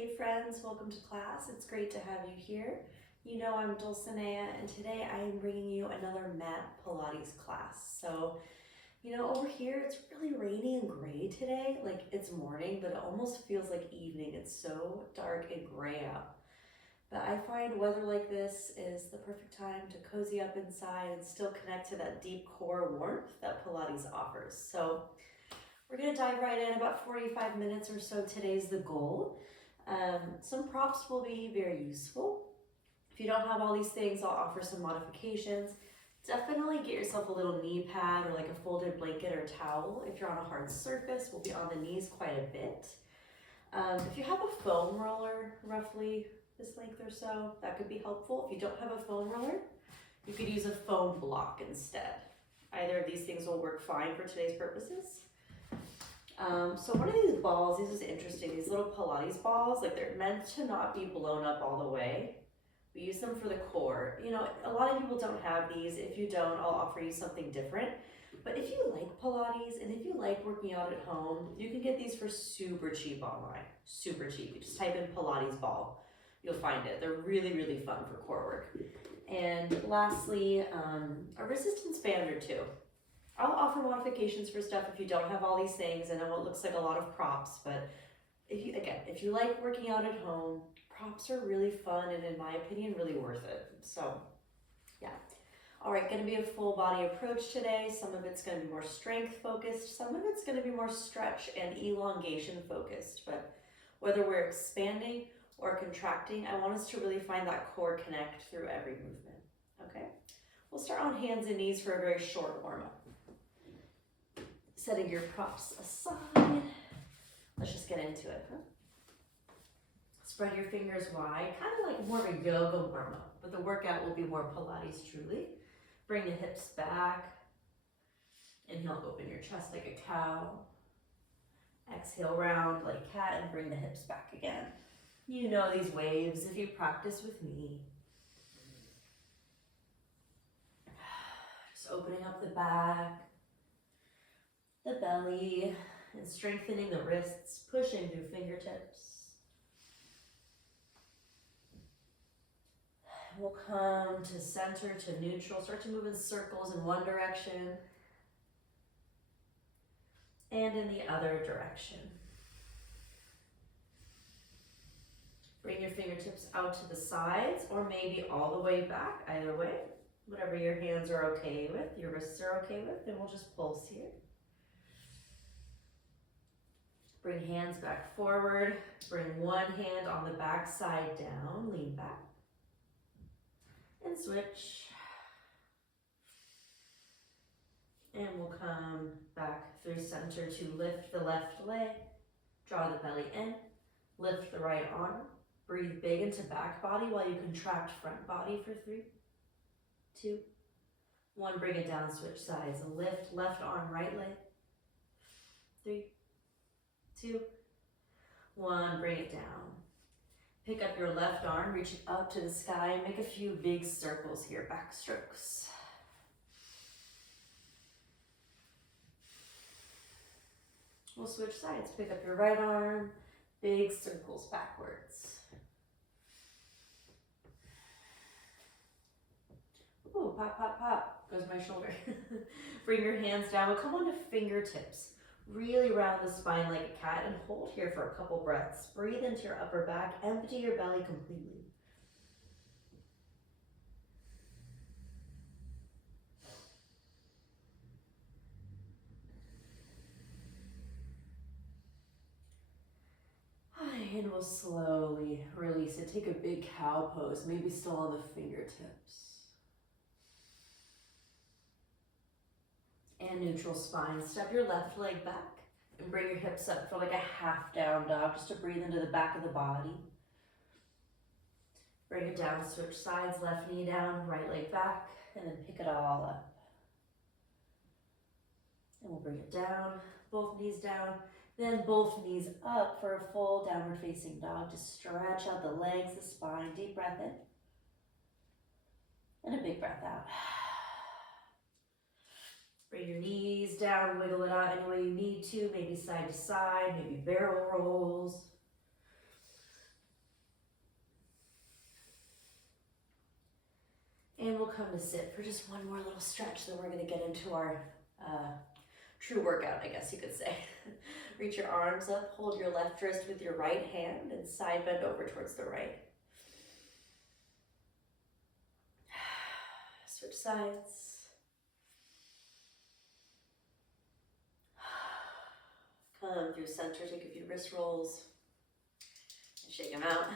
Hey friends, welcome to class. It's great to have you here. You know I'm Dulcinea, and today I am bringing you another mat Pilates class. So, over here it's really rainy and gray today. Like it's morning, but it almost feels like evening. It's so dark and gray out. But I find weather like this is the perfect time to cozy up inside and still connect to that deep core warmth that Pilates offers. So we're gonna dive right in. About 45 minutes or so today's the goal. Some props will be very useful. If you don't have all these things, I'll offer some modifications. Definitely get yourself a little knee pad or like a folded blanket or towel. If you're on a hard surface, we'll be on the knees quite a bit. If you have a foam roller, roughly this length or so, that could be helpful. If you don't have a foam roller, you could use a foam block instead. Either of these things will work fine for today's purposes. So one of these balls, this is interesting, these little Pilates balls, like they're meant to not be blown up all the way. We use them for the core. A lot of people don't have these. If you don't, I'll offer you something different. But if you like Pilates and if you like working out at home, you can get these for super cheap online. Super cheap. You just type in Pilates ball. You'll find it. They're really, really fun for core work. And lastly, a resistance band or two. I'll offer modifications for stuff if you don't have all these things. I know it looks like a lot of props, but if you like working out at home, props are really fun and in my opinion, really worth it. So yeah. All right, gonna be a full body approach today. Some of it's gonna be more strength focused. Some of it's gonna be more stretch and elongation focused. But whether we're expanding or contracting, I want us to really find that core connect through every movement, okay? We'll start on hands and knees for a very short warm up. Setting your props aside. Let's just get into it, huh? Spread your fingers wide, kind of like more of a yoga warm-up, but the workout will be more Pilates truly. Bring the hips back. Inhale, open your chest like a cow. Exhale, round like cat and bring the hips back again. You know these waves if you practice with me. Just opening up the back, the belly, and strengthening the wrists, pushing through fingertips. We'll come to center, to neutral, start to move in circles in one direction and in the other direction. Bring your fingertips out to the sides or maybe all the way back, either way. Whatever your hands are okay with, your wrists are okay with, then we'll just pulse here. Bring hands back forward. Bring one hand on the back side down, lean back. And switch. And we'll come back through center to lift the left leg. Draw the belly in. Lift the right arm. Breathe big into back body while you contract front body for 3, 2, 1. Bring it down, switch sides. Lift left arm, right leg. 3, 2, 1. Bring it down. Pick up your left arm, reach it up to the sky, and make a few big circles here, back strokes. We'll switch sides. Pick up your right arm, big circles backwards. Ooh, pop, pop, pop, goes my shoulder. Bring your hands down. We'll come onto fingertips. Really round the spine like a cat and hold here for a couple breaths. Breathe into your upper back, empty your belly completely. And we'll slowly release it. Take a big cow pose, maybe still on the fingertips. And neutral spine. Step your left leg back and bring your hips up for like a half down dog, just to breathe into the back of the body. Bring it down, switch sides, left knee down, right leg back, and then pick it all up. And we'll bring it down, both knees down, then both knees up for a full downward facing dog. Just stretch out the legs, the spine, deep breath in, and a big breath out. Bring your knees down, wiggle it out any way you need to, maybe side to side, maybe barrel rolls. come to sit for just one more little stretch, then we're gonna get into our true workout, I guess you could say. Reach your arms up, hold your left wrist with your right hand, and side bend over towards the right. Switch sides. Come through center, take a few wrist rolls, and shake them out.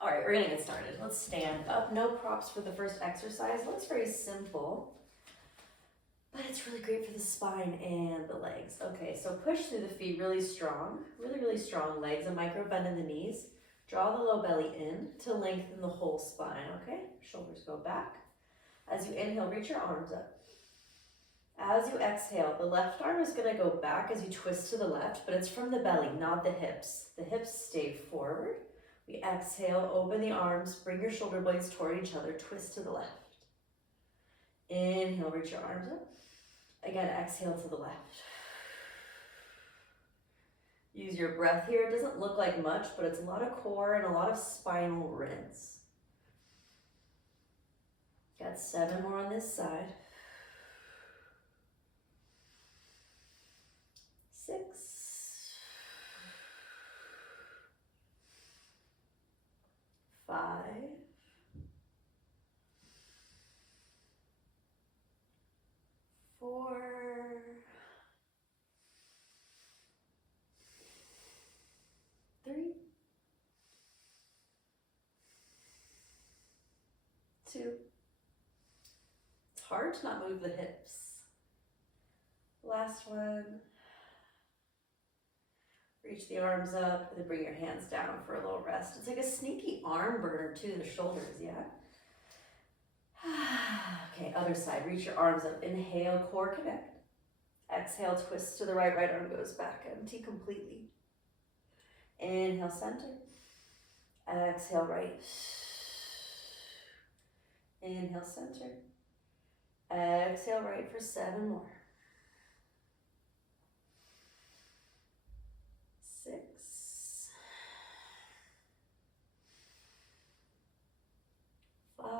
All right, we're gonna get started. Let's stand up. No props for the first exercise. Looks very simple, but it's really great for the spine and the legs. Okay, so push through the feet really strong, really strong legs, a micro bend in the knees. Draw the low belly in to lengthen the whole spine, okay? Shoulders go back. As you inhale, reach your arms up. As you exhale, the left arm is gonna go back as you twist to the left, but it's from the belly, not the hips. The hips stay forward. We exhale, open the arms, bring your shoulder blades toward each other, twist to the left. Inhale, reach your arms up. Again, exhale to the left. Use your breath here. It doesn't look like much, but it's a lot of core and a lot of spinal rinse. Got 7 more on this side. 6. 5. 4. 3. 2. It's hard to not move the hips. Last one. Reach the arms up, and then bring your hands down for a little rest. It's like a sneaky arm burner too, the shoulders, yeah? Okay, other side, reach your arms up. Inhale, core connect. Exhale, twist to the right, right arm goes back, empty completely. Inhale, center. Exhale, right. Inhale, center. Exhale, right for 7 more. 6. 5.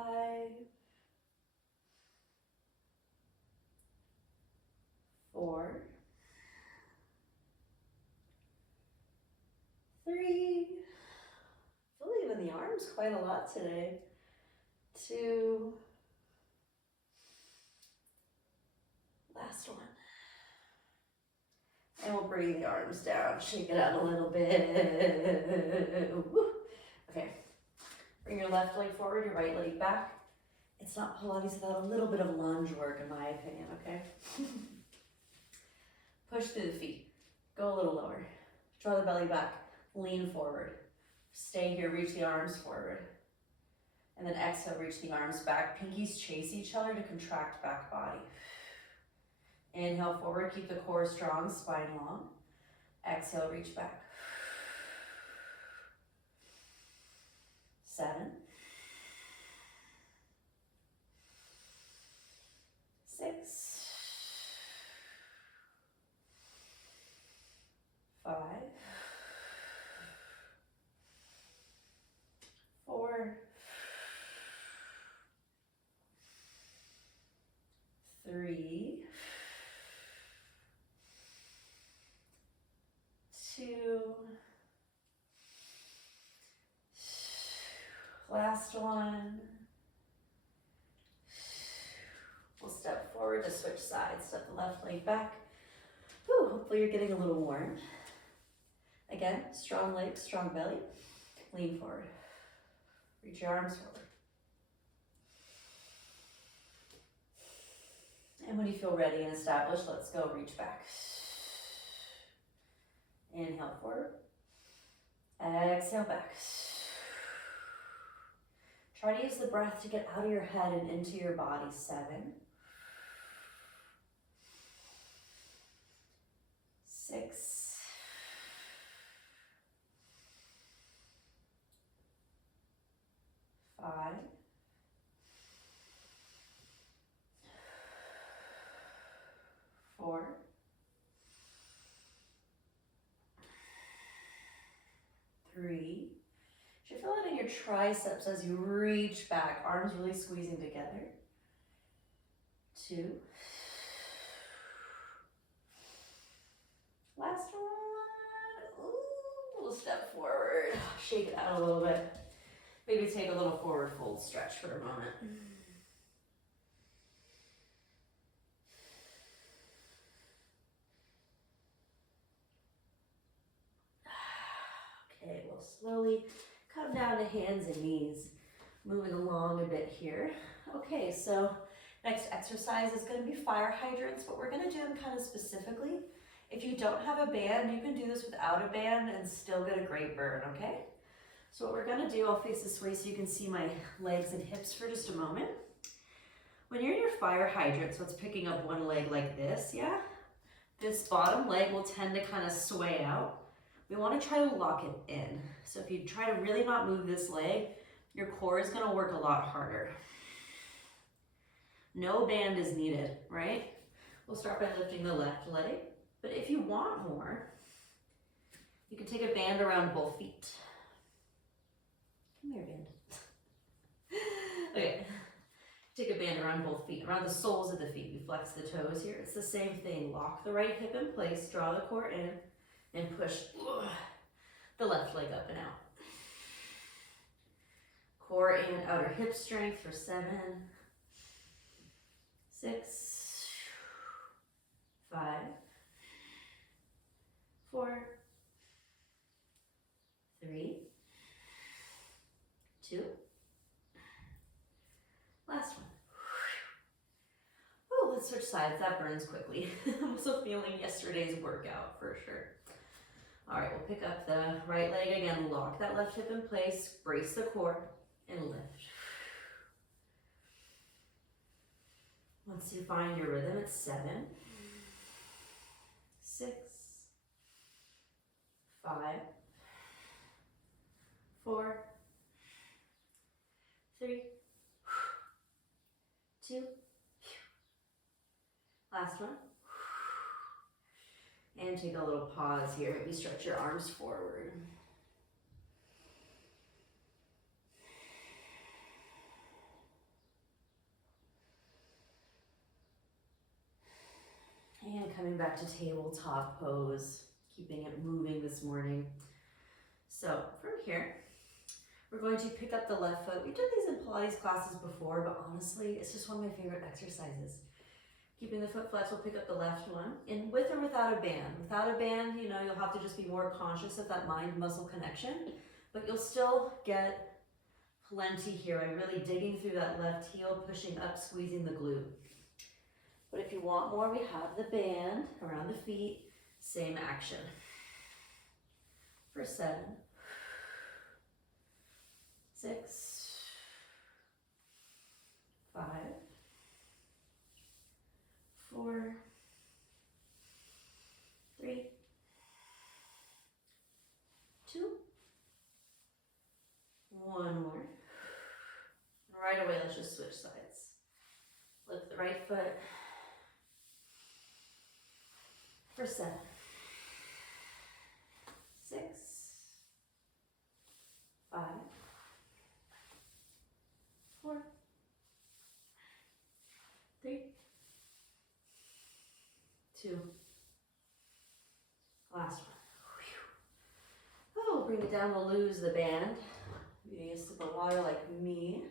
4. 3. Feeling it in the arms quite a lot today. 2. Last one. And we'll bring the arms down, shake it out a little bit. Woo. Okay, bring your left leg forward, your right leg back. It's not Pilates without a little bit of lunge work, in my opinion, okay? Push through the feet, go a little lower. Draw the belly back, lean forward. Stay here, reach the arms forward. And then exhale, reach the arms back. Pinkies chase each other to contract back body. Inhale forward, keep the core strong, spine long. Exhale, reach back. 7. 6. 5. 4. 3. 2. Last one. We'll step forward to switch sides. Step the left leg back. Whew, hopefully you're getting a little warm. Again, strong legs, strong belly. Lean forward. Reach your arms forward. And when you feel ready and established, let's go reach back. Inhale forward. Exhale back. Try to use the breath to get out of your head and into your body. 7. 6. 5. 4. 3. You should feel it in your triceps as you reach back, arms really squeezing together. 2. Last one. Ooh, we'll step forward. Shake it out a little bit. Maybe take a little forward fold stretch for a moment. Okay, we'll slowly come down to hands and knees. Moving along a bit here. Okay, so next exercise is going to be fire hydrants, but we're going to do them kind of specifically. If you don't have a band, you can do this without a band and still get a great burn, okay? So what we're going to do, I'll face this way so you can see my legs and hips for just a moment. When you're in your fire hydrant, so it's picking up one leg like this, yeah? This bottom leg will tend to kind of sway out. We want to try to lock it in. So if you try to really not move this leg, your core is going to work a lot harder. No band is needed, right? We'll start by lifting the left leg, but if you want more, you can take a band around both feet. Come here, band. Okay, take a band around both feet, around the soles of the feet. We flex the toes here. It's the same thing. Lock the right hip in place, draw the core in, and push the left leg up and out. Core and outer hip strength for 7, 6, 5, 4, 3, 2. Last one. Oh, let's switch sides. That burns quickly. I'm also feeling yesterday's workout for sure. All right, we'll pick up the right leg again. Lock that left hip in place. Brace the core and lift. Once you find your rhythm, it's 7, 6, 5, 4, 3, 2. Last one. And take a little pause here. Maybe stretch your arms forward. And coming back to tabletop pose, keeping it moving this morning. So from here, we're going to pick up the left foot. We've done these in Pilates classes before, but honestly, it's just one of my favorite exercises. Keeping the foot flat, we'll pick up the left one, in with or without a band. Without a band, you know, you'll have to just be more conscious of that mind-muscle connection, but you'll still get plenty here. I'm really digging through that left heel, pushing up, squeezing the glute. But if you want more, we have the band around the feet, same action. For 7, 6, 5, 4, 3, 2, 1 more. Right away, let's just switch sides. Lift the right foot for 7, 6, 5, 4, 3, 2. Last one. Oh, bring it down, we'll lose the band. You need a sip of water like me.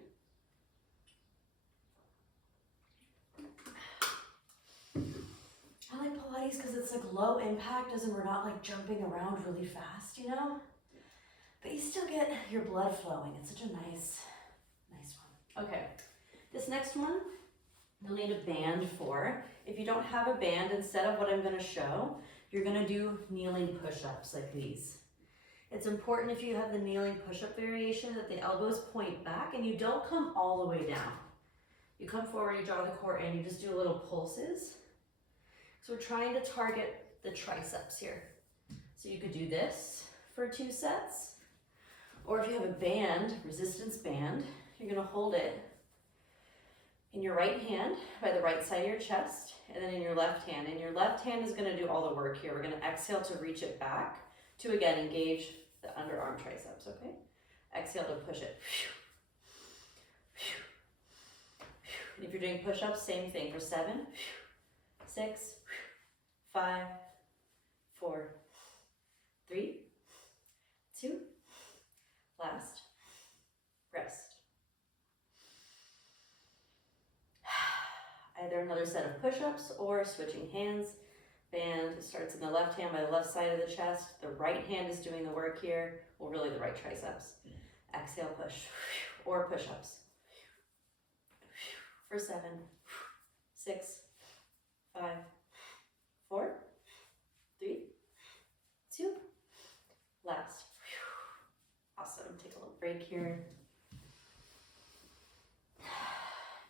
I like Pilates because it's like low impact, as in we're not like jumping around really fast, you know? But you still get your blood flowing. It's such a nice one. Okay, this next one, you'll need a band for. If you don't have a band, instead of what I'm gonna show, you're gonna do kneeling push-ups like these. It's important if you have the kneeling push-up variation that the elbows point back and you don't come all the way down. You come forward, you draw the core in, you just do little pulses. So we're trying to target the triceps here. So you could do this for 2 sets, or if you have a band, resistance band, you're gonna hold it in your right hand by the right side of your chest, and then in your left hand. And your left hand is gonna do all the work here. We're gonna exhale to reach it back to, again, engage the underarm triceps, okay? Exhale to push it. And if you're doing push-ups, same thing for 7, 6, 5, 4, 3, 2, last, rest. Either another set of push-ups or switching hands. Band starts in the left hand by the left side of the chest. The right hand is doing the work here. Well, really the right triceps. Exhale, push, or push-ups. For 7, 6, 5, 4, 3, 2, last. Awesome, take a little break here.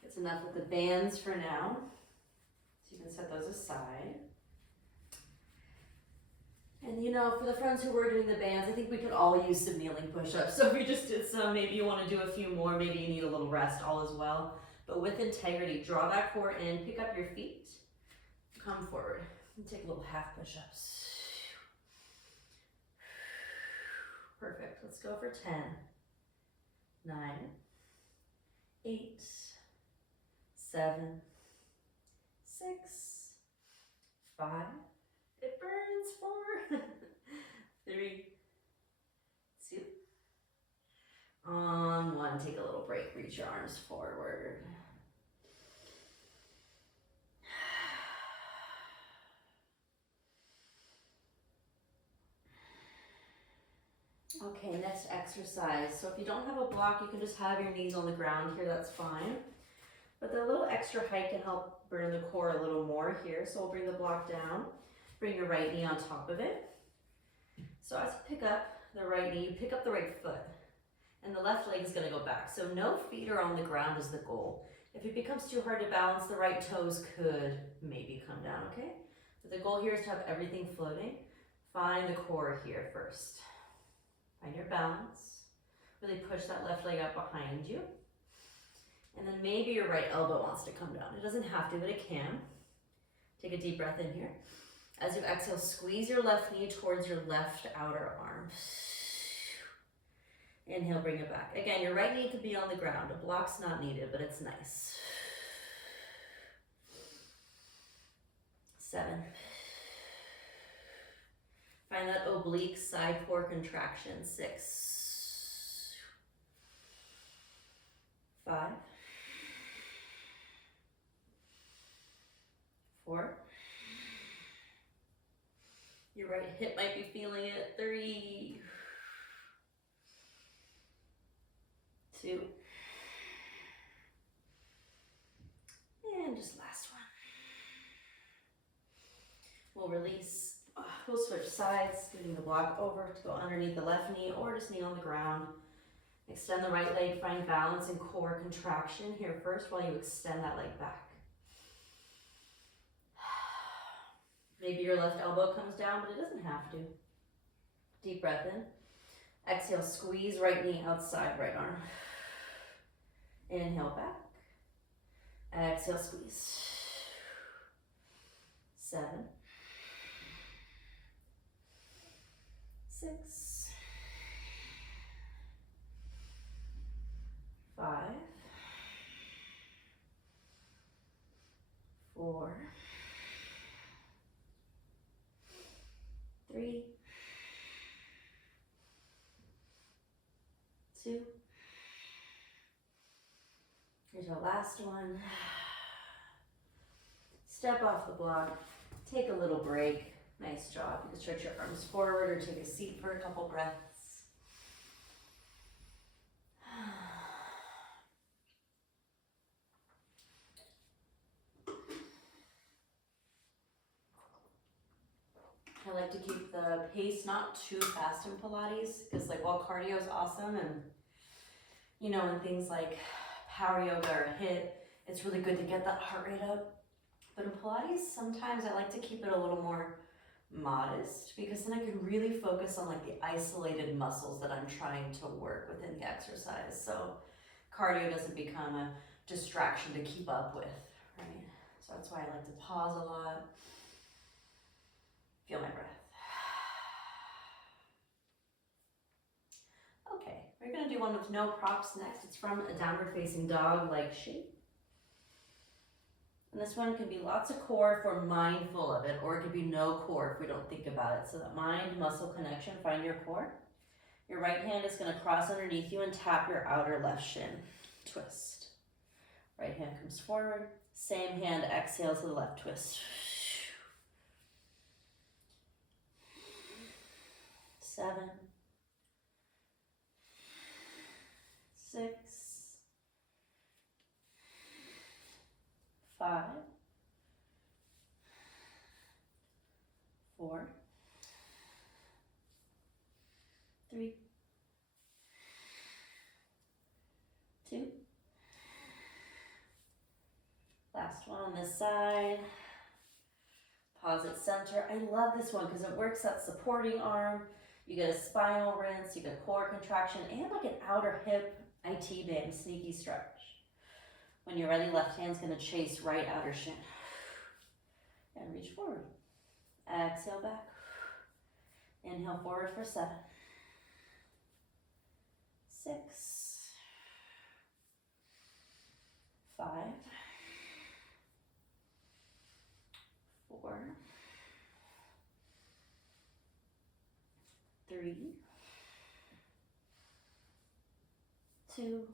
It's enough with the bands for now. So you can set those aside. And you know, for the friends who were doing the bands, I think we could all use some kneeling push-ups. So if you just did some, maybe you want to do a few more, maybe you need a little rest, all as well. But with integrity, draw that core in, pick up your feet, come forward, and take a little half push-ups. Perfect, let's go for 10, 9, 8, 7, 6, 5, it burns, 4, 3, 2, on 1, take a little break, reach your arms forward. Okay, next exercise. So if you don't have a block, you can just have your knees on the ground here, that's fine. But the little extra height can help burn the core a little more here. So we'll bring the block down, bring your right knee on top of it. So as you pick up the right knee, you pick up the right foot, and the left leg is gonna go back. So no feet are on the ground is the goal. If it becomes too hard to balance, the right toes could maybe come down, okay? But the goal here is to have everything floating. Find the core here first. Find your balance. Really push that left leg up behind you. And then maybe your right elbow wants to come down. It doesn't have to, but it can. Take a deep breath in here. As you exhale, squeeze your left knee towards your left outer arm. Inhale, bring it back. Again, your right knee could be on the ground. A block's not needed, but it's nice. 7. Find that oblique side core contraction. 6. 5. 4. Your right hip might be feeling it. 3. 2. And just last one. We'll release. We'll switch sides, moving the block over to go underneath the left knee or just knee on the ground. Extend the right leg, find balance and core contraction here first while you extend that leg back. Maybe your left elbow comes down, but it doesn't have to. Deep breath in. Exhale, squeeze right knee outside right arm. Inhale back. Exhale, squeeze. 7. 6. 5. 4. 3. 2. Here's our last one. Step off the block, take a little break. Nice job. You can stretch your arms forward or take a seat for a couple breaths. I like to keep the pace not too fast in Pilates because like while cardio is awesome and you know, in things like power yoga or HIIT, it's really good to get that heart rate up. But in Pilates, sometimes I like to keep it a little more modest because then I can really focus on like the isolated muscles that I'm trying to work within the exercise. So cardio doesn't become a distraction to keep up with, right? So that's why I like to pause a lot. Feel my breath. Okay, We're gonna do one with no props next. It's from a downward facing dog-like shape. And this one could be lots of core if we're mindful of it, or it could be no core if we don't think about it. So that mind-muscle connection, find your core. Your right hand is gonna cross underneath you and tap your outer left shin. Twist. Right hand comes forward. Same hand, exhale to the left, twist. 7, 6, 5, 4, 3, 2. Last one on this side. Pause at center. I love this one because it works that supporting arm. You get a spinal rinse, you get core contraction, and like an outer hip IT band, sneaky stretch. When you're ready, left hand's gonna chase right outer shin. And reach forward. Exhale back. Inhale forward for 7, 6, 5, 4, 3, 2,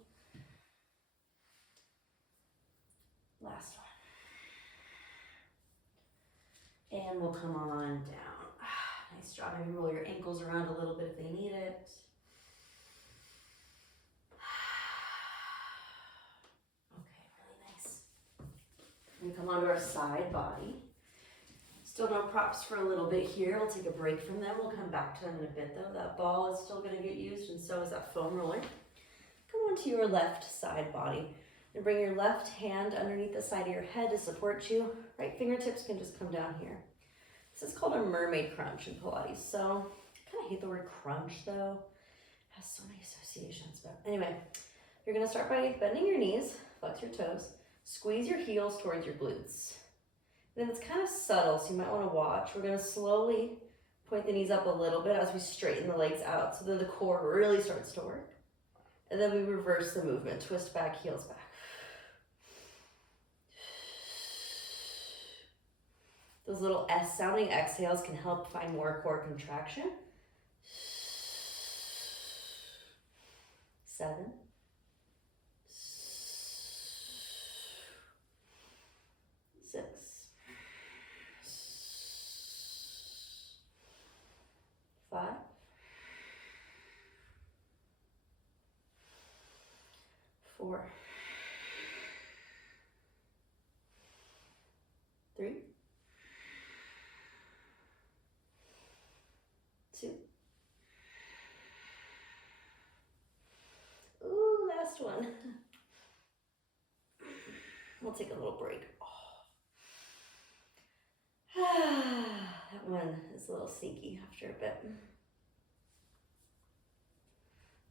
last one. And we'll come on down. Nice job. Maybe roll your ankles around a little bit if they need it. Okay, really nice. And come onto our side body. Still no props for a little bit here. We'll take a break from them. We'll come back to them in a bit though. That ball is still gonna get used and so is that foam roller. Come onto your left side body and bring your left hand underneath the side of your head to support you. Right fingertips can just come down here. This is called a mermaid crunch in Pilates. So I kind of hate the word crunch though. It has so many associations, but anyway, you're gonna start by bending your knees, flex your toes, squeeze your heels towards your glutes. Then it's kind of subtle, so you might want to watch. We're going to slowly point the knees up a little bit as we straighten the legs out so that the core really starts to work. And then we reverse the movement, twist back, heels back. Those little S sounding exhales can help find more core contraction. 7, 6, 5, 4, 3, 2. Ooh, last one. We'll take a little break. That one is a little sneaky after a bit.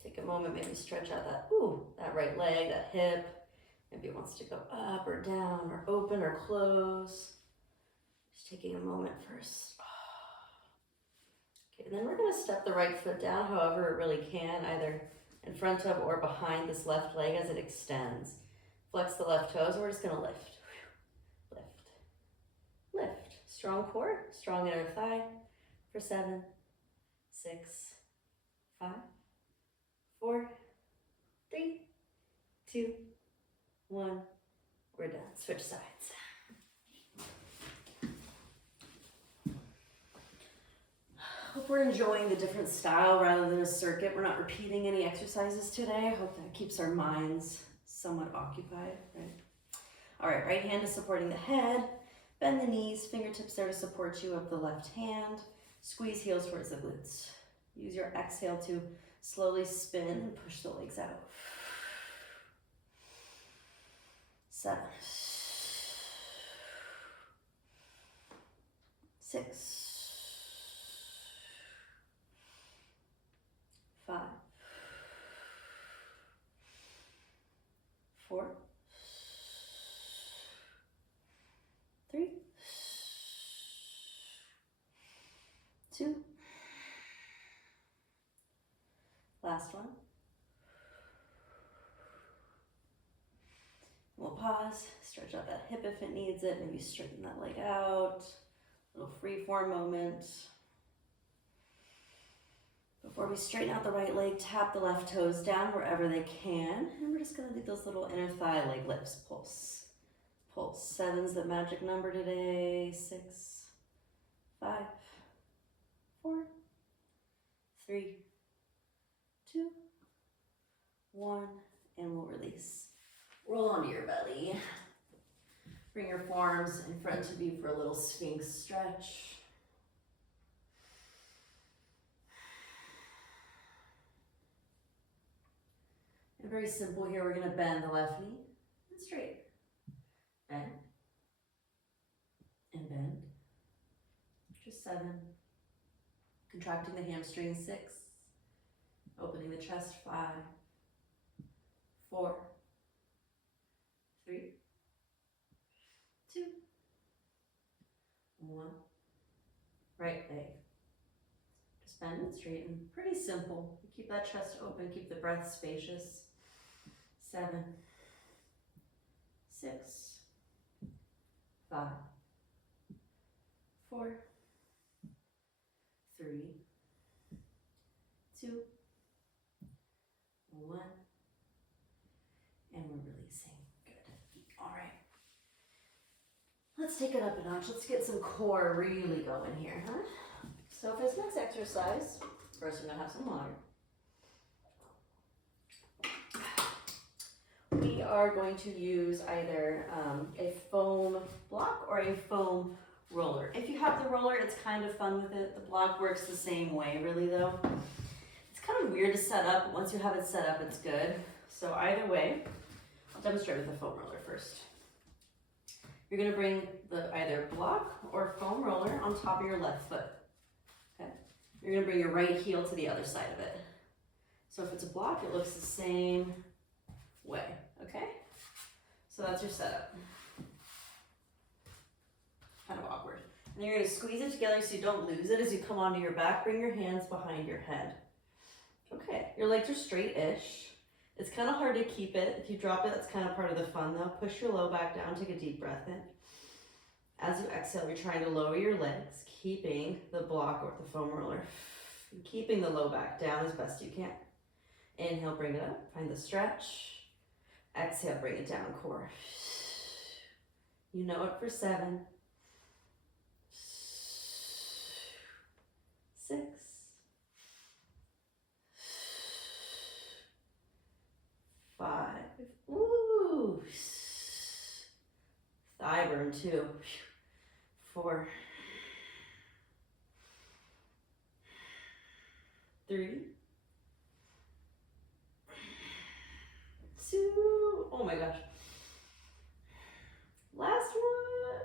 Take a moment, maybe stretch out that right leg, that hip. Maybe it wants to go up or down or open or close. Just taking a moment first. Okay, and then we're gonna step the right foot down however it really can, either in front of or behind this left leg as it extends. Flex the left toes, and we're just gonna lift. Lift, lift. Strong core, strong inner thigh for 7, 6, 5, 4, 3, 2, 1. We're done. Switch sides. Hope we're enjoying the different style rather than a circuit. We're not repeating any exercises today. I hope that keeps our minds somewhat occupied, right? All right, right hand is supporting the head. Bend the knees, fingertips there to support you of the left hand. Squeeze heels towards the glutes. Use your exhale to slowly spin and push the legs out. 7, 6, 5, 4, 3, 2. Last one. We'll pause, stretch out that hip if it needs it, maybe straighten that leg out. Little free form moment. Before we straighten out the right leg, tap the left toes down wherever they can. And we're just gonna do those little inner thigh leg lifts. Pulse. Pulse. 7's the magic number today. 6, 5, 4, 3, 2, 1, and we'll release. Roll onto your belly. Bring your forearms in front of you for a little Sphinx stretch. And very simple here, we're gonna bend the left knee and straight. Bend. And bend. Just 7. Contracting the hamstring, 6. Opening the chest, 5, 4, 3, 2, 1. Right leg. Just bend and straighten. Pretty simple. Keep that chest open, keep the breath spacious. 7, 6, 5, 4, 3, 2, 1, and we're releasing. Good. All right. Let's take it up a notch. Let's get some core really going here, huh? So for this next exercise, first we're gonna have some water. We are going to use either a foam block or a foam roller. If you have the roller, it's kind of fun with it. The block works the same way, really, though. It's kind of weird to set up, but once you have it set up, it's good. So either way, I'll demonstrate with the foam roller first. You're going to bring the either block or foam roller on top of your left foot. Okay. You're going to bring your right heel to the other side of it. So if it's a block, it looks the same way, okay? So that's your setup. Kind of awkward. And you're gonna squeeze it together so you don't lose it as you come onto your back. Bring your hands behind your head. Okay, your legs are straight-ish. It's kind of hard to keep it. If you drop it, that's kind of part of the fun though. Push your low back down, take a deep breath in. As you exhale, you're trying to lower your legs, keeping the block or the foam roller, and keeping the low back down as best you can. Inhale, bring it up, find the stretch. Exhale, bring it down, core. You know it for 7, 6, 5. Ooh. Thigh burn 2. 4, 3, 2. Oh my gosh. Last one.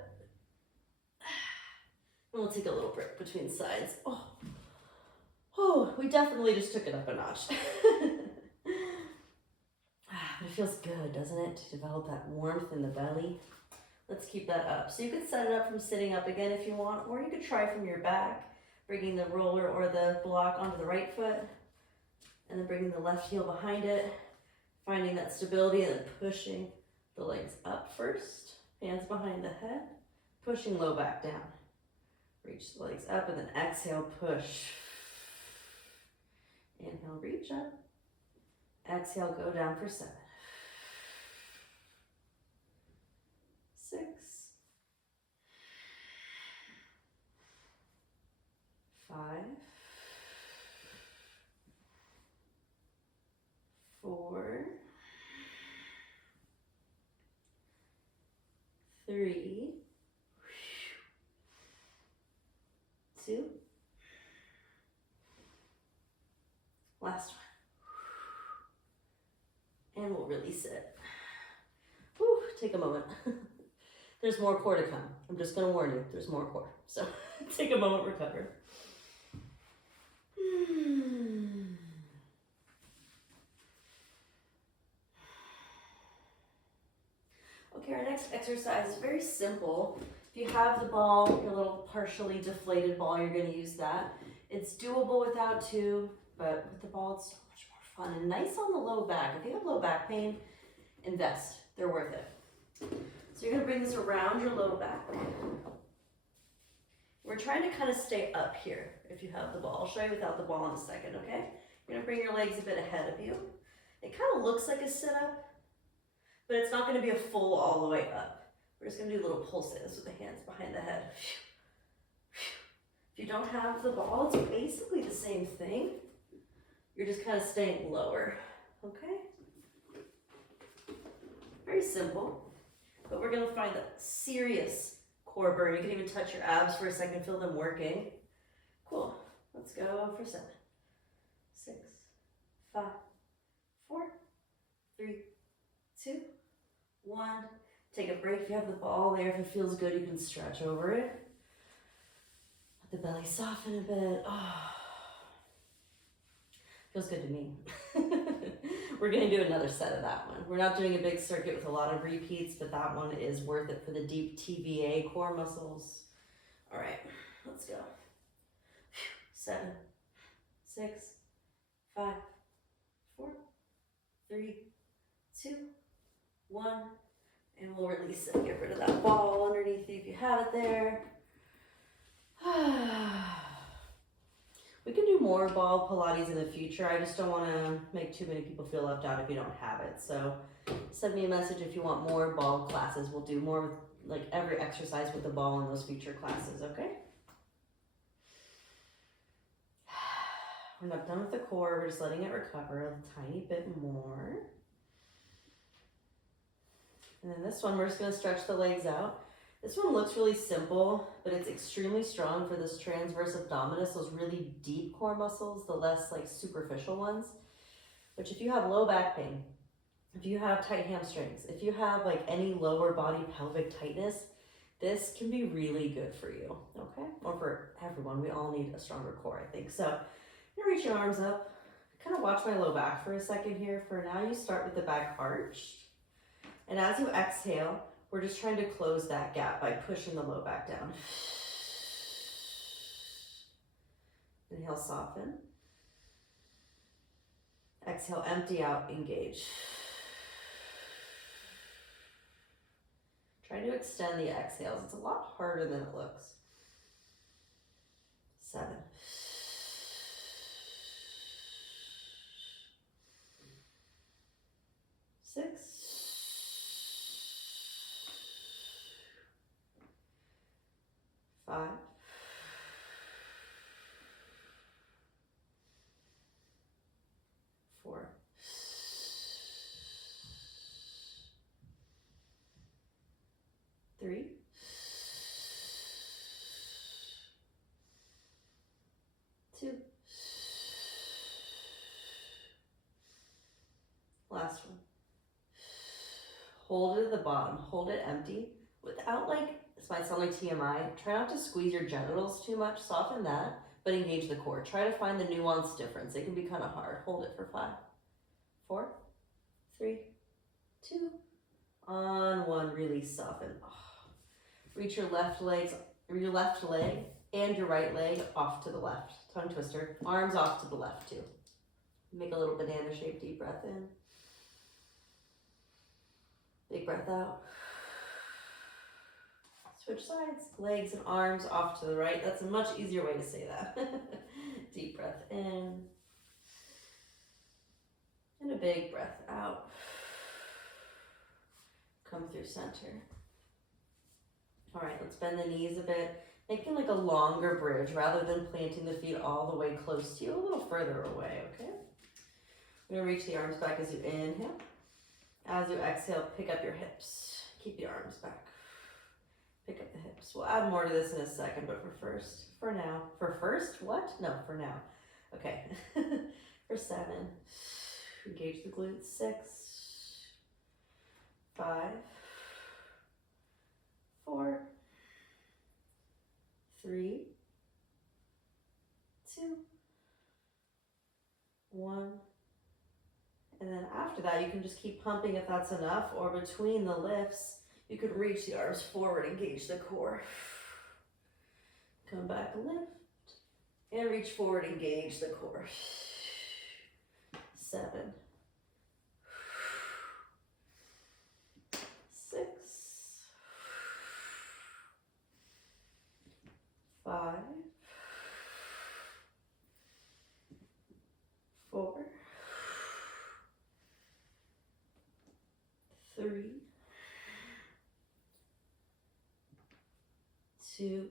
And we'll take a little break between sides. Oh, we definitely just took it up a notch. It feels good, doesn't it, to develop that warmth in the belly? Let's keep that up. So you could set it up from sitting up again if you want, or you could try from your back, bringing the roller or the block onto the right foot, and then bringing the left heel behind it. Finding that stability and then pushing the legs up first, hands behind the head, pushing low back down. Reach the legs up and then exhale, push. Inhale, reach up. Exhale, go down for 7. 6. 5. 4. 3. 2. Last one. And we'll release it. Whew, take a moment. There's more core to come. I'm just going to warn you, there's more core. So take a moment, recover. Okay, our next exercise is very simple. If you have the ball, your little partially deflated ball, you're going to use that. It's doable without 2, but with the ball, it's so much more fun and nice on the low back. If you have low back pain, invest. They're worth it. So you're gonna bring this around your low back. We're trying to kind of stay up here if you have the ball. I'll show you without the ball in a second, okay? You're gonna bring your legs a bit ahead of you. It kind of looks like a sit-up, but it's not gonna be a full all the way up. We're just gonna do little pulses with the hands behind the head. If you don't have the ball, it's basically the same thing. You're just kind of staying lower, okay? Very simple, but we're gonna find the serious core burn. You can even touch your abs for a second, feel them working. Cool, let's go for 7, 6, 5, 4, 3, 2, 1. Take a break. If you have the ball there, if it feels good, you can stretch over it. Let the belly soften a bit. Oh, feels good to me. We're gonna do another set of that one. We're not doing a big circuit with a lot of repeats, but that one is worth it for the deep TVA core muscles. All right, let's go. 7, 6, 5, 4, 3, 2, 1. And we'll release it. Get rid of that ball underneath you if you have it there. We can do more ball Pilates in the future. I just don't want to make too many people feel left out if you don't have it. So send me a message if you want more ball classes. We'll do more with like every exercise with the ball in those future classes, okay? We're not done with the core. We're just letting it recover a tiny bit more. And then this one, we're just gonna stretch the legs out. This one looks really simple, but it's extremely strong for this transverse abdominis, those really deep core muscles, the less like superficial ones. Which if you have low back pain, if you have tight hamstrings, if you have like any lower body pelvic tightness, this can be really good for you, okay? Or for everyone, we all need a stronger core, I think. So you're gonna reach your arms up, kind of watch my low back for a second here. For now, you start with the back arched. And as you exhale, we're just trying to close that gap by pushing the low back down. Inhale, soften. Exhale, empty out, engage. Try to extend the exhales. It's a lot harder than it looks. 7. 6. 5. 4. 3. 2. Last one. Hold it at the bottom. Hold it empty without like, this might sound like TMI. Try not to squeeze your genitals too much. Soften that, but engage the core. Try to find the nuanced difference. It can be kind of hard. Hold it for 5, 4, 3, 2, on 1. Release, soften. Oh. Reach your left leg and your right leg off to the left. Tongue twister. Arms off to the left too. Make a little banana shape. Deep breath in. Big breath out. Switch sides. Legs and arms off to the right. That's a much easier way to say that. Deep breath in. And a big breath out. Come through center. All right, let's bend the knees a bit. Making like a longer bridge rather than planting the feet all the way close to you, a little further away, okay? You're gonna reach the arms back as you inhale. As you exhale, pick up your hips. Keep the arms back. Pick up the hips. We'll add more to this in a second, but for now. For first? What? No, for now. Okay. For 7. Engage the glutes. 6. 5. 4. 3. 2. 1. And then after that, you can just keep pumping if that's enough, or between the lifts, you could reach the arms forward, engage the core. Come back, lift, and reach forward, engage the core. 7. 6. 2.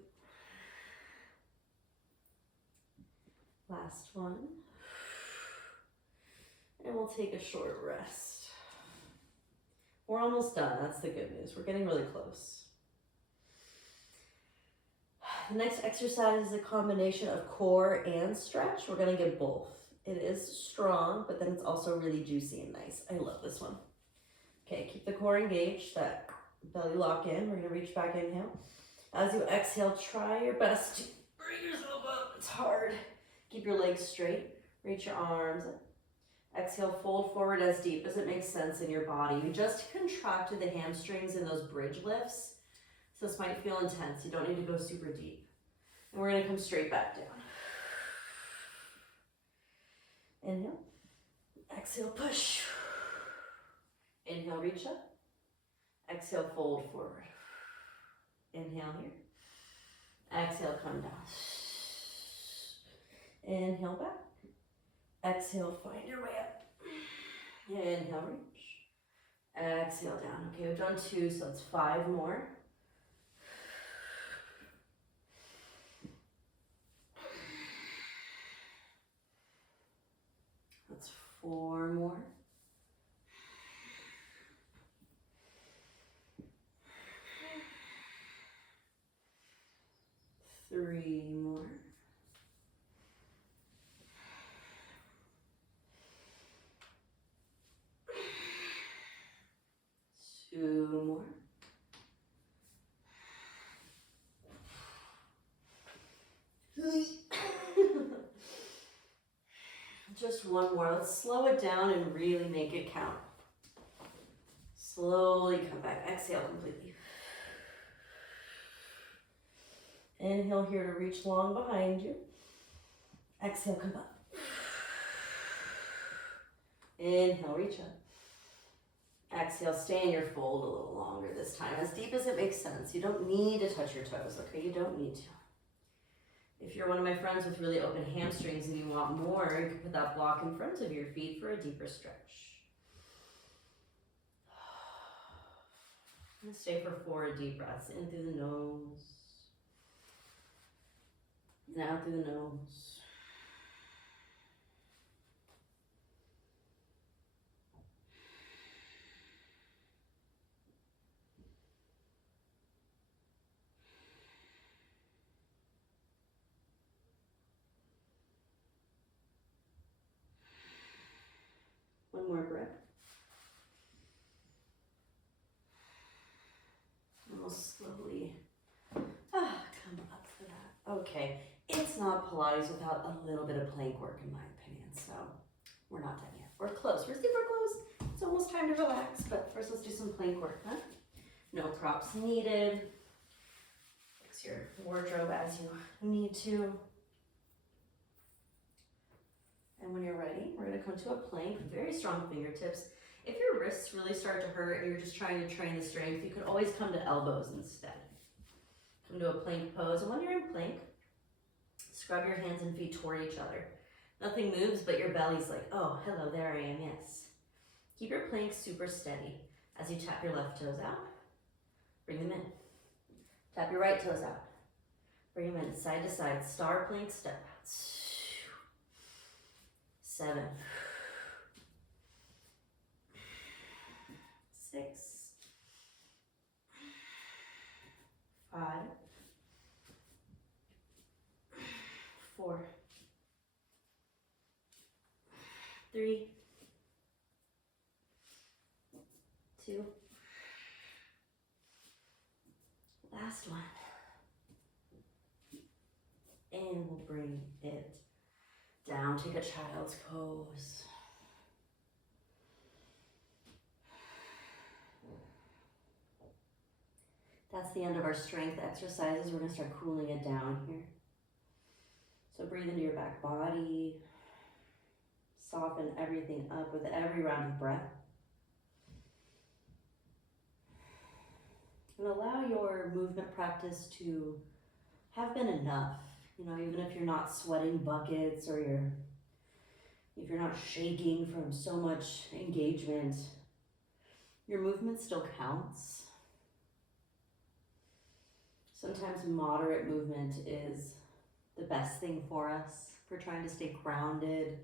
Last one. And we'll take a short rest. We're almost done. That's the good news. We're getting really close. The next exercise is a combination of core and stretch. We're going to get both. It is strong, but then it's also really juicy and nice. I love this one. Okay, keep the core engaged, that belly lock in. We're going to reach back, inhale. As you exhale, try your best to bring yourself up. It's hard. Keep your legs straight. Reach your arms up. Exhale, fold forward as deep as it makes sense in your body. You just contracted the hamstrings in those bridge lifts. So this might feel intense. You don't need to go super deep. And we're going to come straight back down. Inhale. Exhale, push. Inhale, reach up. Exhale, fold forward. Inhale here. Exhale, come down. Inhale back. Exhale, find your way up. Inhale, reach. Exhale down. Okay, we've done 2, so it's 5 more. That's 4 more. 3 more. 2 more. Just 1 more. Let's slow it down and really make it count. Slowly come back. Exhale completely. Inhale here to reach long behind you. Exhale, come up. Inhale, reach up. Exhale, stay in your fold a little longer this time, as deep as it makes sense. You don't need to touch your toes, okay? You don't need to. If you're one of my friends with really open hamstrings and you want more, you can put that block in front of your feet for a deeper stretch. And stay for 4 deep breaths, in through the nose, and out through the nose. One more breath. And we'll slowly come up for that. Okay, it's not Pilates without a little bit of plank work in my opinion, so we're not done yet. We're close, we're super close. It's almost time to relax, but first let's do some plank work, huh? No props needed. Fix your wardrobe as you need to. And when you're ready, we're going to come to a plank, very strong fingertips. If your wrists really start to hurt and you're just trying to train the strength, you could always come to elbows instead. Come to a plank pose, and when you're in plank, scrub your hands and feet toward each other. Nothing moves, but your belly's like, oh, hello, there I am, yes. Keep your plank super steady. As you tap your left toes out, bring them in. Tap your right toes out. Bring them in, side to side, star plank step out. 7, 6, 5, 4, 3, 2, last one. And we'll bring it down, take a child's pose. That's the end of our strength exercises. We're going to start cooling it down here. So breathe into your back body. Soften everything up with every round of breath. And allow your movement practice to have been enough. You know, even if you're not sweating buckets or if you're not shaking from so much engagement, your movement still counts. Sometimes moderate movement is the best thing for us. If we're trying to stay grounded.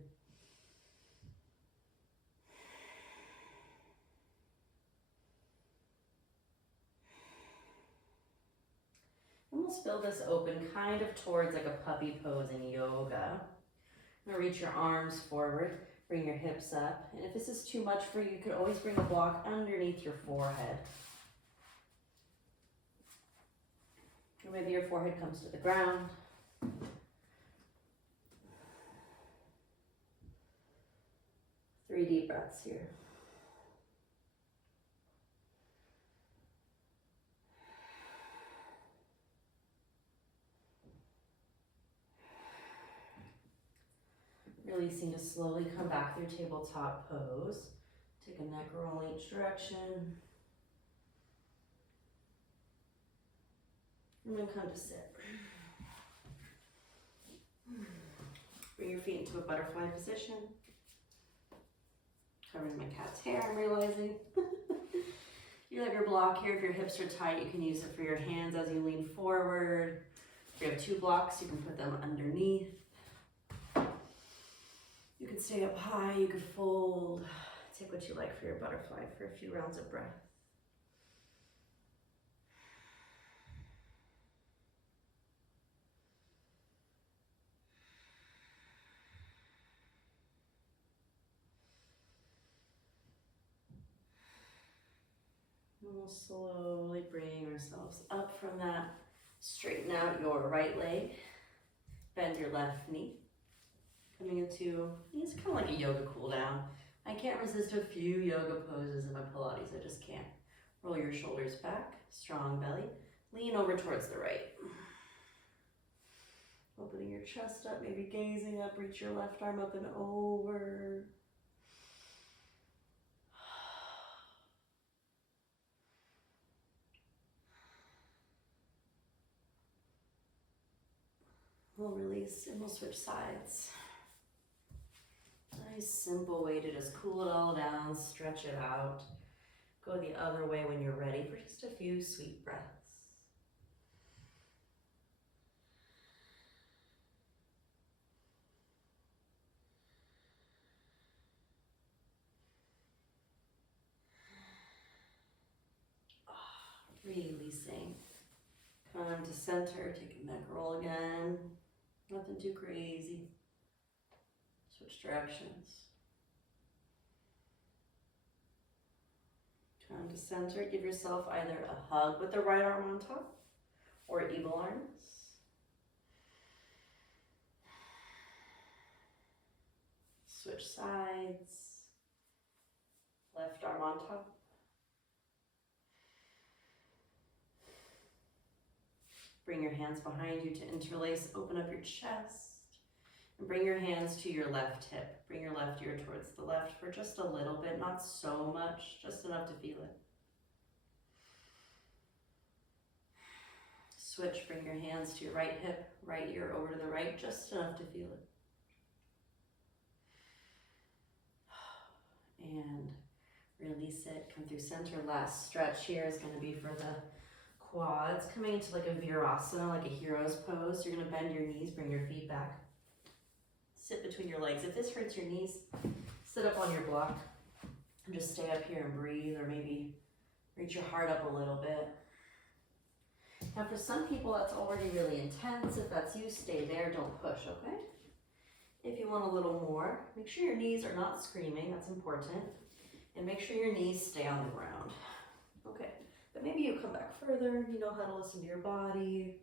And we'll spill this open kind of towards like a puppy pose in yoga. Now reach your arms forward, bring your hips up. And if this is too much for you, you could always bring a block underneath your forehead. Or maybe your forehead comes to the ground. 3 deep breaths here. Releasing to slowly come back through tabletop pose. Take a neck roll in each direction. And then come to sit. Bring your feet into a butterfly position. Covering my cat's hair, I'm realizing. You have your block here. If your hips are tight, you can use it for your hands as you lean forward. If you have 2 blocks, you can put them underneath. You could stay up high, you could fold. Take what you like for your butterfly for a few rounds of breath. And we'll slowly bring ourselves up from that. Straighten out your right leg. Bend your left knee. Coming into, it's kind of like a yoga cool down. I can't resist a few yoga poses in my Pilates, I just can't. Roll your shoulders back, strong belly. Lean over towards the right. Opening your chest up, maybe gazing up, reach your left arm up and over. We'll release and we'll switch sides. Nice simple way to just cool it all down, stretch it out. Go the other way when you're ready for just a few sweet breaths. Releasing. Come to center, take a neck roll again. Nothing too crazy. Switch directions. Come to center, give yourself either a hug with the right arm on top or eagle arms. Switch sides. Left arm on top. Bring your hands behind you to interlace, open up your chest, and bring your hands to your left hip. Bring your left ear towards the left for just a little bit, not so much, just enough to feel it. Switch, bring your hands to your right hip, right ear over to the right, just enough to feel it. And release it, come through center. Last stretch here is going to be for the quads, coming into like a virasana, like a hero's pose. You're going to bend your knees, bring your feet back. Sit between your legs. If this hurts your knees, sit up on your block and just stay up here and breathe, or maybe reach your heart up a little bit. Now for some people that's already really intense. If that's you, stay there, don't push, okay? If you want a little more, make sure your knees are not screaming, that's important. And make sure your knees stay on the ground. Okay, but maybe you come back further, you know how to listen to your body.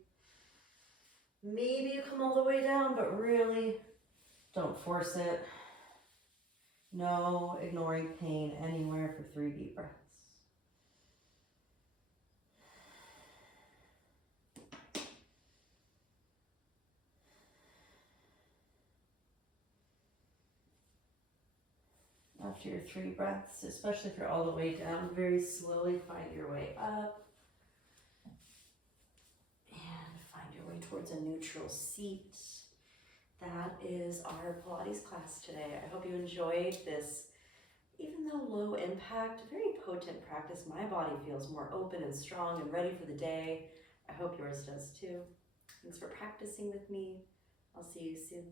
Maybe you come all the way down, but really don't force it. No ignoring pain anywhere for 3 deep breaths. After your 3 breaths, especially if you're all the way down, very slowly find your way up. And find your way towards a neutral seat. That is our Pilates class today. I hope you enjoyed this, even though low impact, very potent practice. My body feels more open and strong and ready for the day. I hope yours does too. Thanks for practicing with me. I'll see you soon.